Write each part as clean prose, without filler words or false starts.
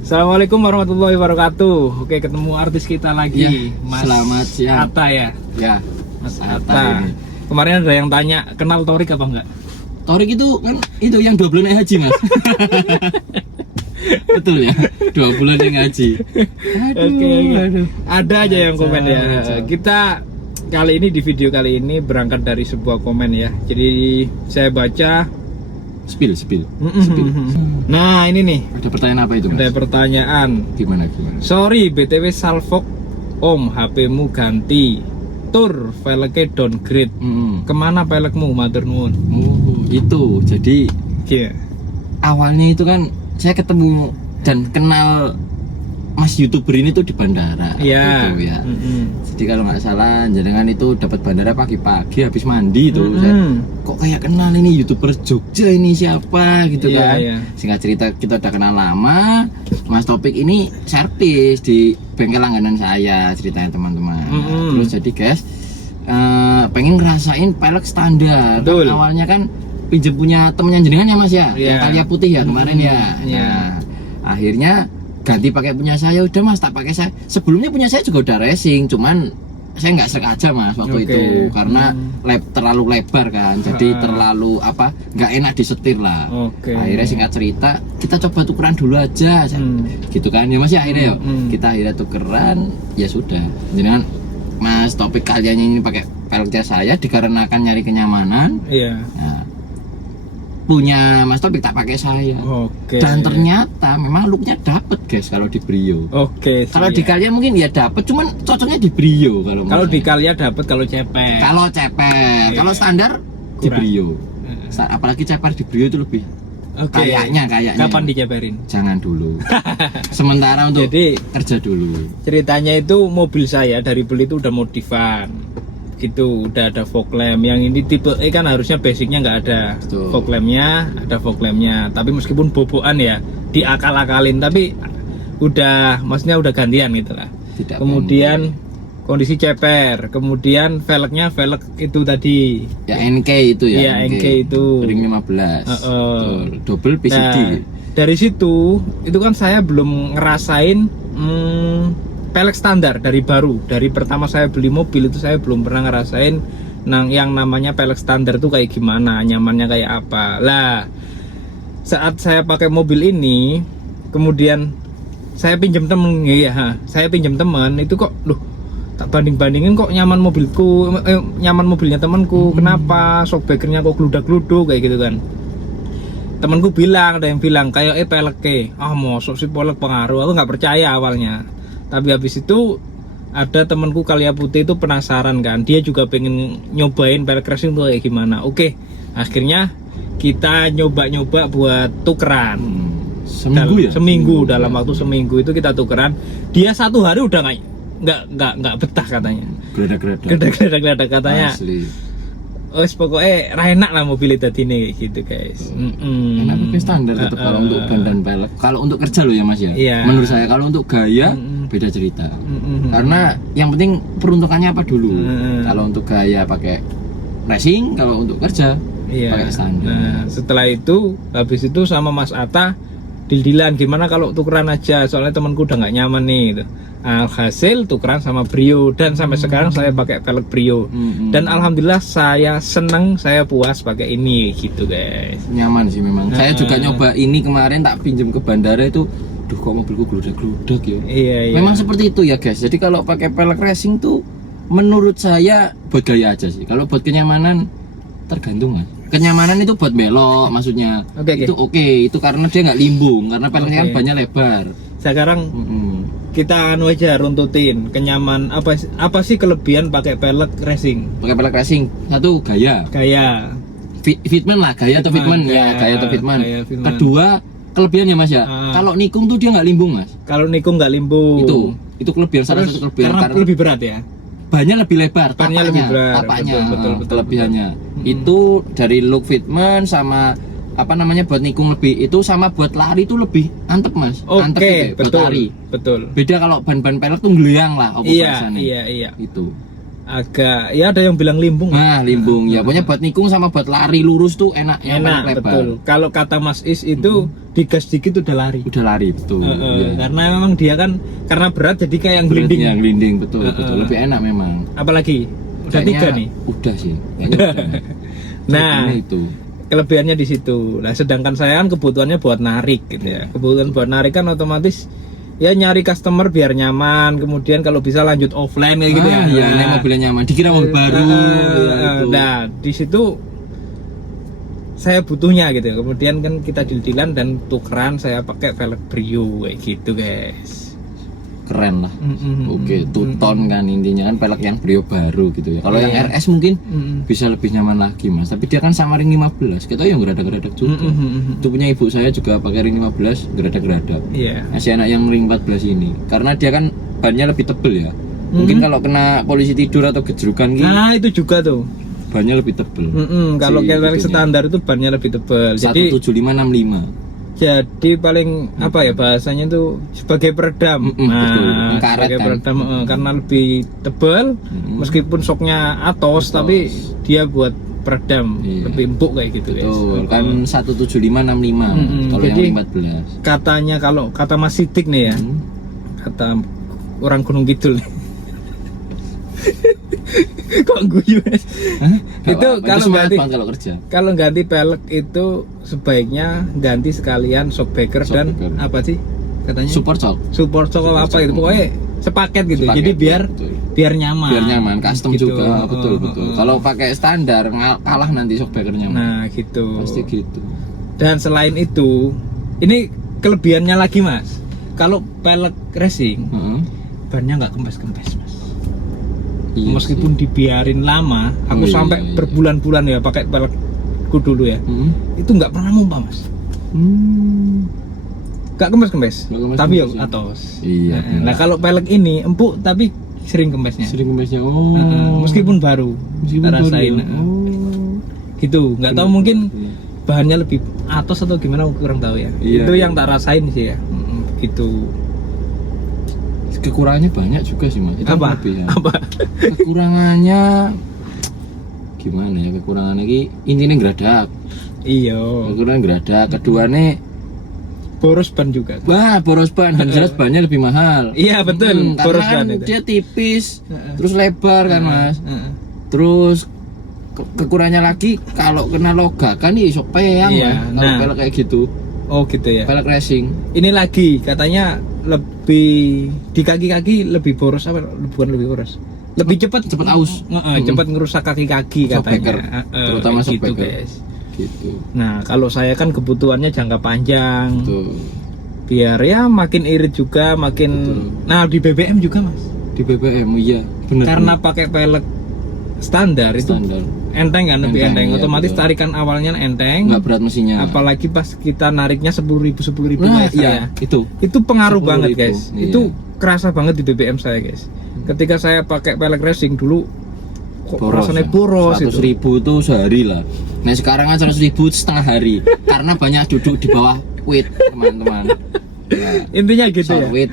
Assalamualaikum warahmatullahi wabarakatuh. Oke, ketemu artis kita lagi, ya, Mas selamat siang. Atta ya. Ya, Mas Atta Atta. ini. Kemarin ada yang tanya, kenal Torik apa enggak? Torik itu kan itu yang 2 bulan naik haji, Mas. Betul ya, 2 bulan naik haji. Oke. Aduh. Ada aja yang komen ya. Aja. Kita kali ini di video kali ini berangkat dari sebuah komen ya. Jadi saya baca. Spill. Nah ini nih. Ada pertanyaan apa itu, Mas? Ada pertanyaan. Gimana? Sorry, BTW Salfok Om, HP-mu ganti. Tur, velgnya downgrade. Kemana pelekmu, matur nuwun? Oh, itu. Jadi Iya. awalnya itu kan saya ketemu dan kenal Mas YouTuber ini tuh di bandara. Iya. Gitu ya. Jadi kalau nggak salah, jenengan itu dapat bandara pagi-pagi habis mandi tuh. Saya, kok kayak kenal ini YouTuber Jogja ini siapa gitu Iya, kan. iya. Singkat cerita kita udah kenal lama. Mas Topik ini servis di bengkel langganan saya, ceritanya teman-teman. Terus jadi guys, pengen ngerasain pelek standar. Betul. Kan awalnya kan pinjem punya temennya jenengan ya Mas ya, Iya. yang Kalia Putih ya kemarin ya. Iya. Nah, akhirnya ganti pakai punya saya, udah Mas tak pakai saya. Sebelumnya punya saya juga udah racing, cuman saya nggak srek aja Mas waktu Oke. itu karena terlalu lebar kan, jadi terlalu nggak enak disetir lah. Oke. Akhirnya singkat cerita kita coba tukeran dulu aja, gitu kan ya Mas ya akhirnya kita akhirnya tukeran ya sudah. Jadi Mas Topik kalian ini pakai peleknya saya dikarenakan nyari kenyamanan. Iya. Nah, punya Mas Topik tak pakai saya. Oke. Dan ternyata memang looknya dapet guys kalau di Brio. Oke. Kalau di siap. Kalia mungkin ya dapet, cuman cocoknya di Brio kalau Kalau menurut di saya. Kalia dapat, kalau cepet. Kalau ceper, Iya. kalau standar di Kurang. Brio. Apalagi ceper di Brio itu lebih Oke. kayaknya. Kapan diceperin? Jangan dulu. Sementara untuk Jadi kerja dulu. ceritanya itu mobil saya dari beli itu udah modifan. Itu udah ada fog lamp. Yang ini tipe E kan harusnya basicnya nggak ada. Betul. Fog lampnya, ada fog lampnya. Tapi meskipun boboan ya, diakal-akalin. Tapi udah, maksudnya udah gantian gitu lah. Tidak Kemudian kondisi ceper. Kemudian velgnya velg itu tadi. ya NK itu ya. Iya, NK itu. Ring 15. Betul. Double Nah, PCD. dari situ itu kan saya belum ngerasain pelek standar dari baru. Dari pertama saya beli mobil itu saya belum pernah ngerasain yang namanya pelek standar itu kayak gimana, nyamannya kayak apa. Lah, saat saya pakai mobil ini, kemudian saya pinjam temen, saya pinjam teman itu kok, loh, tak banding-bandingin kok nyaman mobilku, nyaman mobilnya temanku. Kenapa shockbreakernya kok gludak-gluduk kayak gitu kan. Temanku bilang, ada yang bilang kayak pelek mosok sih pelek pengaruh. Aku nggak percaya awalnya, tapi habis itu ada temanku Kalia Putih itu penasaran kan, dia juga pengen nyobain pelek racing tuh kayak gimana. Oke, akhirnya kita nyoba-nyoba buat tukeran. Seminggu dalam waktu seminggu itu kita tukeran. Dia 1 hari udah nggak betah katanya. Geledak katanya. Asli. Pokoknya enak lah mobil tadi nih gitu guys. Enak tapi standar tetap kalau untuk ban dan pelek. Kalau untuk kerja loh ya Mas ya. Iya. Menurut saya kalau untuk gaya beda cerita. Karena yang penting peruntukannya apa dulu. Kalau untuk gaya pakai racing, kalau untuk kerja pakai standar. Nah, setelah itu habis itu sama Mas Atta deal-dealan gimana kalau tukeran aja, soalnya temanku udah nggak nyaman nih gitu. Alhasil tukeran sama Brio dan sampai sekarang saya pakai velg Brio. Dan alhamdulillah saya seneng, saya puas pakai ini gitu guys. Nyaman sih memang. Saya juga nyoba ini kemarin tak pinjem ke bandara itu. Duh kok mobilku gludak-gludak ya. Iya. Memang seperti itu ya guys. Jadi kalau pakai pelek racing tuh menurut saya buat gaya aja sih. Kalau buat kenyamanan tergantung Mas. Kenyamanan itu buat belok maksudnya. Itu oke. Itu karena dia nggak limbung, karena peleknya kan banyak lebar. Sekarang kita aja runtutin kenyaman apa sih kelebihan pakai pelek racing? Pakai pelek racing, satu gaya. Fitment lah, gaya atau fitment ya, gaya atau fitment. Kedua kelebihannya Mas ya. Kalau nikung tuh dia nggak limbung Mas. Kalau nikung nggak limbung. Itu kelebihan, salah satu kelebihan. Karena lebih berat ya. Bannya lebih lebar, Bannya lebih berat. tapaknya, Betul, kelebihannya. Itu dari look fitment sama apa namanya buat nikung lebih, itu sama buat lari itu lebih antep Mas. Antep gitu, betul, buat lari. betul. Beda kalau ban-ban pelek tuh ngeliang lah. Iya. Itu. agak ya ada yang bilang limbung. Nah, limbung ya. Pokoknya buat nikung sama buat lari lurus tuh enak, yang enak lebar. betul. Kalau kata Mas Is itu digas dikit udah lari. Udah lari betul. Ya. Karena memang dia kan karena berat jadi kayak yang glinding. Yang glinding betul betul. Lebih enak memang. Apalagi udah Kayaknya 3 nih. Udah sih. Kayaknya udah. Nah, itu kelebihannya di situ. Nah, sedangkan saya kan kebutuhannya buat narik gitu ya. Kebutuhan buat narik kan otomatis ya nyari customer biar nyaman, kemudian kalau bisa lanjut offline kayak gitu ya. Iya, ini mobilnya nyaman. Dikira mobil baru. Nah, di situ saya butuhnya gitu. Kemudian kan kita deal-dealan dan tukeran saya pakai velg Brio kayak gitu, guys. Keren lah. Oke, 2 ton kan intinya kan pelek yang Brio baru gitu ya. Kalau yang RS mungkin bisa lebih nyaman lagi Mas. Tapi dia kan sama ring 15. Kita yang geradak-geradak juga. Itu punya ibu saya juga pakai ring 15 geradak-geradak. Iya. Masih anak yang ring 14 ini. Karena dia kan bannya lebih tebel ya. Mungkin kalau kena polisi tidur atau gejrukan gitu. Nah, itu juga tuh. Bannya lebih tebel. Kalau velg standar itu bannya lebih tebel. Jadi 17565. jadi paling apa ya bahasanya itu sebagai peredam. Betul. Karet sebagai kan. peredam karena lebih tebal meskipun shocknya atos tapi dia buat peredam lebih empuk kayak gitu guys. Betul. Kan 17565 kalau Jadi, yang 15. katanya kalau kata Mas Sidik nih ya. Kata orang Gunung Kidul. Kok guyu? Itu kalau kerja. Kalau ganti pelek itu sebaiknya ganti sekalian shockbreaker dan apa sih katanya? Support shock apa gitu. Pokoknya sepaket gitu. Jadi biar nyaman. Biar nyaman, custom gitu. juga. Betul. Kalau pakai standar kalah nanti shockbreakernya. Nah, gitu. Pasti gitu. Dan selain itu, ini kelebihannya lagi, Mas. Kalau pelek racing, bannya nggak kempes-kempes, Mas. Iya Meskipun dibiarin lama, aku sampai berbulan-bulan ya pakai pelekku dulu ya. Itu nggak pernah mumpah, Mas. Nggak kempes-kempes, tapi ya atos. Iya. Nah, kalau pelek ini empuk tapi sering kempesnya. Meskipun baru. Kita rasain. Gitu. Nggak tahu mungkin bahannya lebih atos atau gimana, aku kurang tahu ya. Itu yang tak rasain sih ya. Gitu. Kekurangannya banyak juga sih Mas. Itu Apa? Kekurangannya gimana ya? Kekurangannya intinya geradak. Iya. Kekurangan geradak. Kedua nih boros ban juga. Wah, boros ban dan jelas bannya lebih mahal. Iya betul. Boros ban Karena itu. dia tipis, terus lebar kan Mas. Terus kekurangannya lagi kalau kena logakan nih sok peyang Iya, kalau pelek kayak gitu. Oh gitu ya. Pelek racing. Ini lagi katanya lebih di kaki-kaki lebih boros apa? Bukan lebih boros. Lebih cepat aus. Cepat ngerusak kaki-kaki katanya. Terutama gitu, shockbreaker. guys. Gitu. Nah, kalau saya kan kebutuhannya jangka panjang. Betul. Biar ya makin irit juga, makin Nah, di BBM juga, Mas. Di BBM iya, benar. Karena pakai pelek standar itu enteng kan, lebih enteng. Iya, Otomatis betul. tarikan awalnya enteng. Nggak berat mesinnya. Apalagi pas kita nariknya 10.000 Nah, ya. itu Pengaruh banget 10.000, guys. iya. Itu kerasa banget di BBM saya guys. Ketika saya pakai pelek racing dulu kok rasanya boros 100.000 itu sehari lah. Nah sekarang kan 100.000 setengah hari karena banyak duduk di bawah weight teman-teman. Ya, intinya gitu ya. Weight.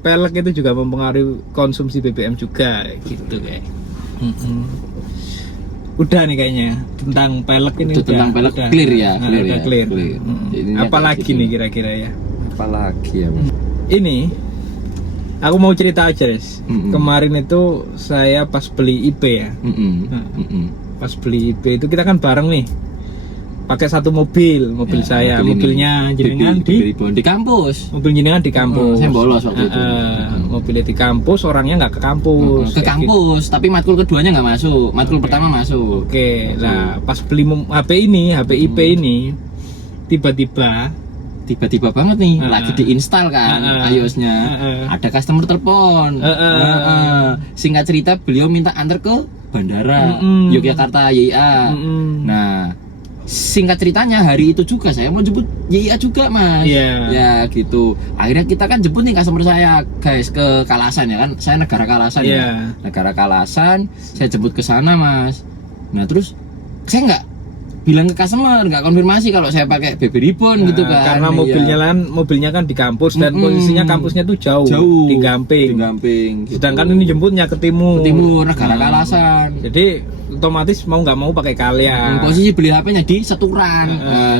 Pelek itu juga mempengaruhi konsumsi BBM juga gitu guys. Udah nih kayaknya tentang pelek ini. Tentang pelek clear ya, clear. Jadinya Apalagi gitu. nih kira-kira ya? Apalagi ya Mas? Ini aku mau cerita aja guys. Kemarin itu saya pas beli IP ya. Pas beli IP itu kita kan bareng nih. Pakai satu mobil Ya, saya, mobilnya jenengan di kampus. mobil jenengan di kampus. Saya bolos waktu itu. Mobilnya di kampus, orangnya nggak ke kampus. Ke kampus, tapi matkul keduanya nggak masuk. Matkul pertama masuk. Oke, nah pas beli HP ini, HP IP ini, tiba-tiba banget nih, lagi diinstal kan iOS-nya. Ada customer telepon. Singkat cerita, beliau minta antar ke bandara Yogyakarta YIA. Nah, singkat ceritanya hari itu juga saya mau jemput YIA juga Mas. Ya gitu. Akhirnya kita kan jemput nih customer saya guys ke Kalasan ya kan. Saya negara Kalasan ya. Negara Kalasan, saya jemput ke sana Mas. Nah terus saya bilang ke customer, nggak konfirmasi kalau saya pakai baby ribbon gitu kan. Karena mobilnya kan di kampus dan posisinya kampusnya tuh jauh di Gamping. Gitu. Sedangkan ini jemputnya ke timur. Negara Kalasan. Jadi otomatis mau nggak mau pakai Kalya. Posisi beli HP-nya di Seturan,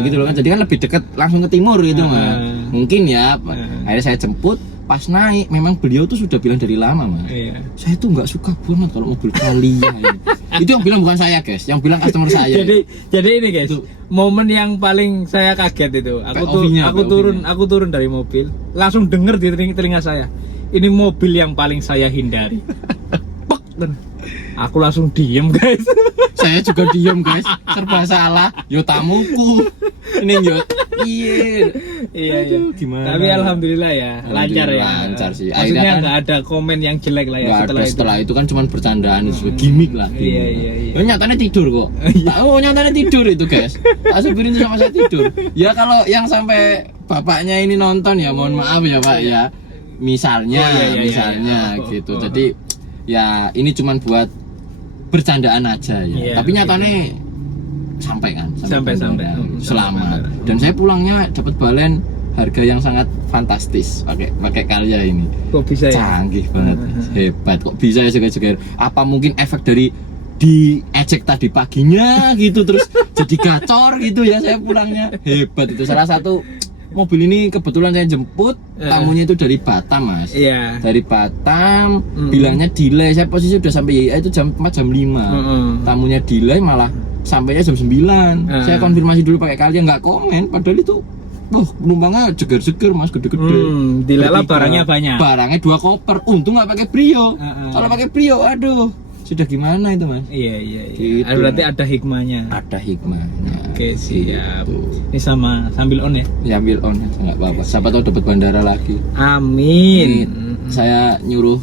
gitu loh kan. Jadi kan lebih dekat langsung ke timur gitu Mas. Mungkin ya. Akhirnya saya jemput. Pas naik, memang beliau tuh sudah bilang dari lama Mas. Iya. Saya tuh nggak suka banget kalau mobil Kalya ini. Itu yang bilang bukan saya guys, yang bilang customer saya. Jadi ini guys, momen yang paling saya kaget itu. Aku turun dari mobil, langsung denger di telinga saya. Ini mobil yang paling saya hindari. Pek. Aku langsung diem guys. Saya juga diem guys, serba salah. Yo tamuku. Ini yo. Iya. Gimana? Tapi alhamdulillah ya, lancar ya. Lancar sih. Maksudnya Akhirnya nggak ada komen yang jelek lah ya setelah itu kan cuma bercandaan, itu gimmick lah. Iya. Nyatanya tidur kok. Nyatanya tidur itu guys. Tak supirin sama saya tidur. Ya kalau yang sampai bapaknya ini nonton ya mohon maaf ya Pak ya. Misalnya gitu. Jadi ya ini cuma buat bercandaan aja ya. Tapi nyatanya sampai selamat. Dan saya pulangnya dapat balen harga yang sangat fantastis pakai Kalya ini. Kok bisa ya? Canggih banget, hebat. Kok bisa ya segar-segar? Apa mungkin efek dari diejek tadi paginya gitu terus jadi gacor gitu ya saya pulangnya. Hebat itu. Salah satu mobil ini kebetulan saya jemput, tamunya itu dari Batam Mas. Iya. Dari Batam, bilangnya delay. Saya posisi udah sampai YIA itu jam 4 jam 5. Tamunya delay malah sampainya jam 9. Saya konfirmasi dulu pakai Kalya, nggak komen. Padahal itu penumpangnya jeger-jeger Mas, gede-gede. Dilala barangnya banyak. Barangnya 2 koper. Untung nggak pakai Brio. Kalau pakai Brio, aduh. Sudah gimana itu Mas? Iya. Gitu, berarti ada hikmahnya. Ada hikmahnya. Oke, siap. Gitu. Ini sambil on ya? Ya ambil on ya, nggak apa-apa. Siapa tahu dapat bandara lagi. Amin. Saya nyuruh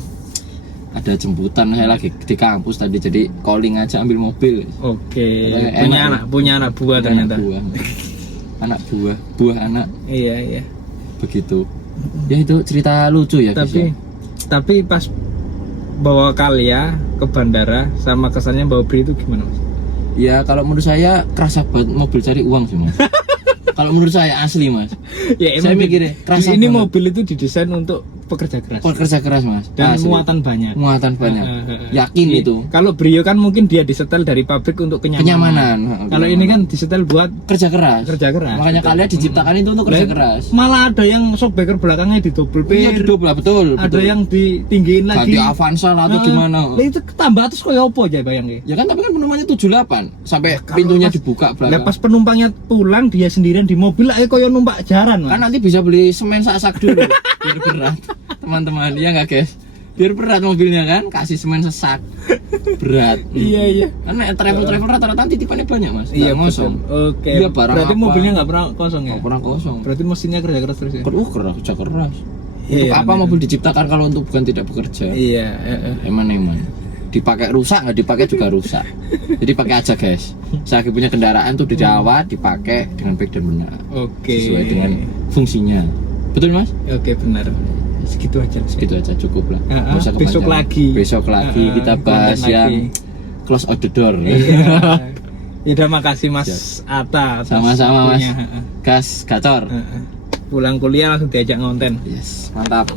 ada jemputan, saya lagi di kampus tadi, jadi calling aja ambil mobil. Oke. Enak. Punya anak buah ternyata. Anak buah anak. Iya. Begitu. Ya itu cerita lucu ya. Tapi pas bawa Kalya ke bandara sama kesannya bawa Brio itu gimana Mas? Ya kalau menurut saya kerasa banget mobil cari uang sih Mas. Kalau menurut saya asli Mas. Ya saya mikirnya kerasa ini banget. mobil itu didesain untuk pekerja keras Mas. Dan asli. muatan banyak. Yakin itu. Kalau Brio kan mungkin dia disetel dari pabrik untuk kenyamanan. Kalau ini kan disetel buat kerja keras. Makanya Kalya diciptakan itu untuk kerja keras. Malah ada yang shockbreaker belakangnya di double pin. Iya, betul. Ada yang ditinggiin lagi. Ganti Avanza lah atau gimana. Lah itu tambah terus koyo apa aja bayangnya. Ya kan tapi kan penumpangnya 78 sampai pintunya dibuka belakang. Lah pas penumpangnya pulang dia sendirian di mobil lah koyo numpak jaran Mas. Kan nanti bisa beli semen sak-sak dulu biar berat. Teman-teman, iya nggak guys? Biar berat mobilnya kan, kasih semen sesak berat. Iya. Karena travel rata-rata titipannya banyak Mas. Iya kosong. Oke. Iya, berarti mobilnya nggak pernah kosong ya? Nggak pernah kosong. Berarti mesinnya kerja keras terus ya? Kerja keras. Iya, untuk apa mobil diciptakan kalau untuk bukan tidak bekerja? Iya. Eman. Dipakai rusak nggak dipakai juga rusak. Jadi pakai aja guys. Saya punya kendaraan tuh dirawat, dipakai dengan baik dan benar. Oke. Sesuai dengan fungsinya. Betul Mas? Oke benar. Segitu aja cukup lah. Besok lagi kita bahas yang close out the door. Iya. Ya udah makasih Mas Atta. Sama-sama Mas. Gas gacor. Pulang kuliah langsung diajak ngonten. Yes, mantap.